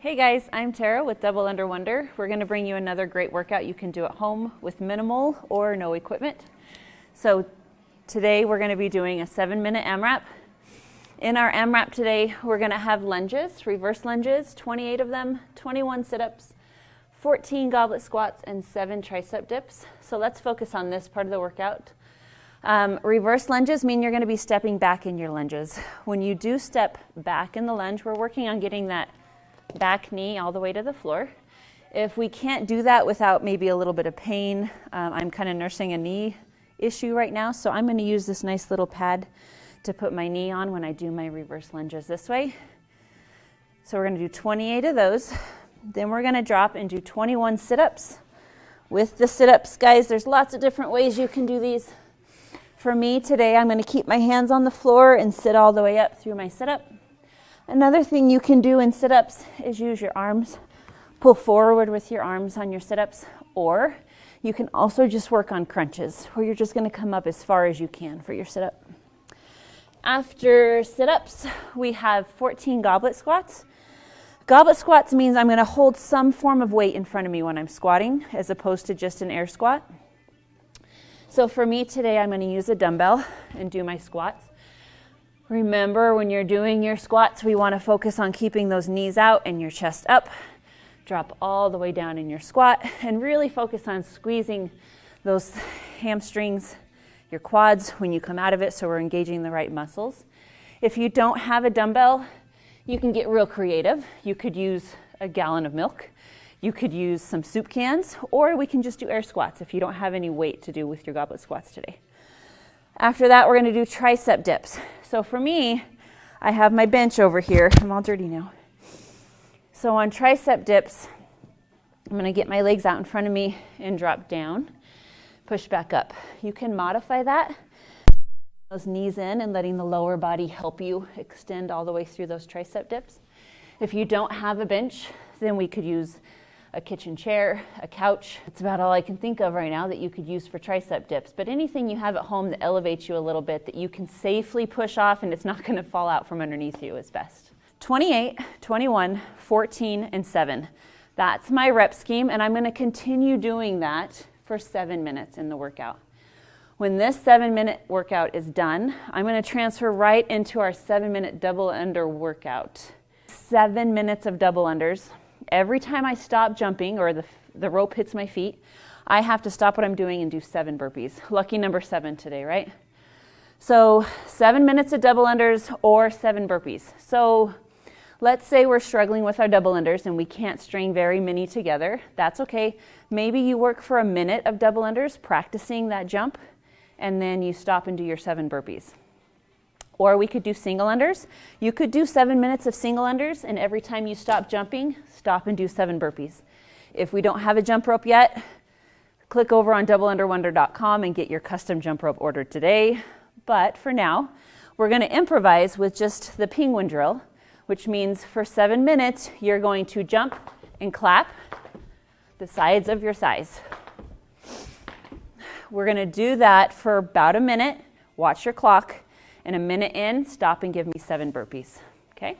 Hey guys, I'm Tara with Double Under Wonder. We're going to bring you another great workout you can do at home with minimal or no equipment. So today we're going to be doing a 7-minute AMRAP. In our AMRAP today, we're going to have lunges, reverse lunges, 28 of them, 21 sit-ups, 14 goblet squats, and 7 tricep dips. So let's focus on this part of the workout. Reverse lunges mean you're going to be stepping back in your lunges. When you do step back in the lunge, we're working on getting that back knee all the way to the floor. If we can't do that without maybe a little bit of pain, I'm kind of nursing a knee issue right now, so I'm going to use this nice little pad to put my knee on when I do my reverse lunges this way. So we're going to do 28 of those. Then we're going to drop and do 21 sit-ups. With the sit-ups, guys, there's lots of different ways you can do these. For me today, I'm going to keep my hands on the floor and sit all the way up through my sit-up. Another thing you can do in sit-ups is use your arms. Pull forward with your arms on your sit-ups, or you can also just work on crunches, where you're just going to come up as far as you can for your sit-up. After sit-ups, we have 14 goblet squats. Goblet squats means I'm going to hold some form of weight in front of me when I'm squatting, as opposed to just an air squat. So for me today, I'm going to use a dumbbell and do my squats. Remember, when you're doing your squats, we want to focus on keeping those knees out and your chest up. Drop all the way down in your squat and really focus on squeezing those hamstrings, your quads when you come out of it, so we're engaging the right muscles. If you don't have a dumbbell, you can get real creative. You could use a gallon of milk. You could use some soup cans, or we can just do air squats if you don't have any weight to do with your goblet squats today. After that, we're going to do tricep dips. So for me, I have my bench over here. I'm all dirty now. So on tricep dips, I'm going to get my legs out in front of me and drop down, push back up. You can modify that, those knees in and letting the lower body help you extend all the way through those tricep dips. If you don't have a bench, then we could use a kitchen chair, a couch. It's about all I can think of right now that you could use for tricep dips. But anything you have at home that elevates you a little bit that you can safely push off and it's not going to fall out from underneath you is best. 28, 21, 14, and 7. That's my rep scheme, and I'm going to continue doing that for 7 minutes in the workout. When this 7-minute workout is done, I'm going to transfer right into our 7-minute double under workout. 7 minutes of double unders. Every time I stop jumping or the rope hits my feet, I have to stop what I'm doing and do 7 burpees. Lucky number 7 today, right? So 7 minutes of double unders or 7 burpees. So let's say we're struggling with our double unders and we can't string very many together. That's okay. Maybe you work for a minute of double unders, practicing that jump, and then you stop and do your 7 burpees. Or we could do single unders. You could do 7 minutes of single unders, and every time you stop jumping, stop and do 7 burpees. If we don't have a jump rope yet, click over on doubleunderwonder.com and get your custom jump rope ordered today. But for now, we're going to improvise with just the penguin drill, which means for 7 minutes, you're going to jump and clap the sides of your thighs. We're going to do that for about a minute. Watch your clock. And a minute in, stop and give me 7 burpees, okay?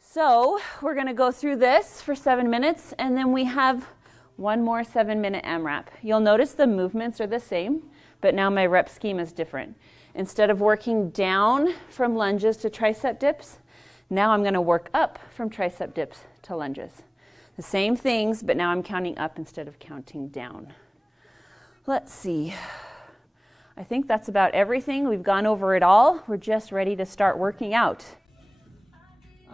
So we're going to go through this for 7 minutes, and then we have one more 7-minute AMRAP. You'll notice the movements are the same, but now my rep scheme is different. Instead of working down from lunges to tricep dips, now I'm going to work up from tricep dips to lunges. The same things, but now I'm counting up instead of counting down. Let's see. I think that's about everything. We've gone over it all. We're just ready to start working out.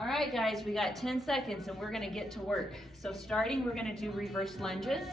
All right, guys, we got 10 seconds and we're going to get to work. So starting, we're going to do reverse lunges.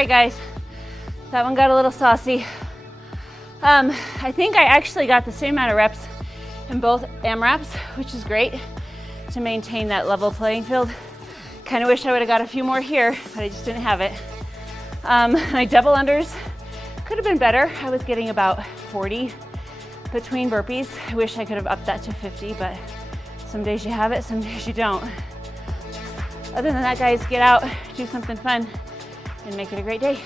right, guys, that one got a little saucy. I think I actually got the same amount of reps in both AMRAPs, which is great to maintain that level playing field. Kind of wish I would have got a few more here, but I just didn't have it. My double unders could have been better. I was getting about 40 between burpees. I wish I could have upped that to 50, but some days you have it, some days you don't. Other than that, guys, get out, do something fun, and make it a great day.